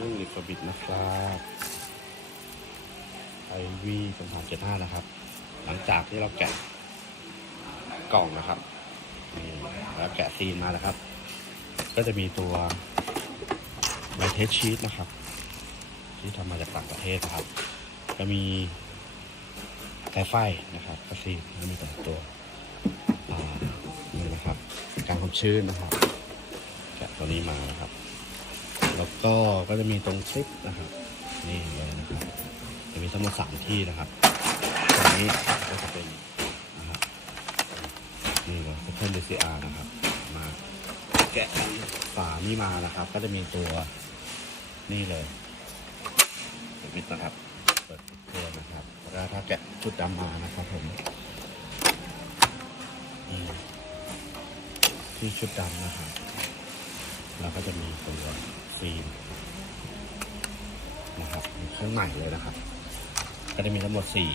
รุ่งรีฟบิดนะครับไอวีสองสามเจ็ดห้านะครับ หลังจากที่เราแกะกล่องนะครับนี่แล้วแกะซีนมาแล้วครับ ก็จะมีตัวไมเทสชีตนะครับ ที่ทำมาจากต่างประเทศนะครับ จะมีสายไฟนะครับกระซีนแล้วมีแต่ตัวนี่นะครับ การความชื้นนะครับ แกะตัวนี้มานะครับ แล้วก็ก็จะมีตรงคลิปนะครับนี่เลยนะครับจะมีทั้งหมดสามที่นะครับตรงนี้ก็จะเป็นนะครับนี่เลยเพิ่ม DCR นะครับ มาแกะฝานี่มานะครับ ก็จะมีตัวนี่เลยสวิตนะครับเปิดปิดตัวนะครับแล้วถ้าแกะชุดดำมานะครับผมนี่ที่ชุดดำนะครับ เราก็จะมีตัว ข้างใหม่เลยนะครับ ก็จะมีทั้งหมดสี่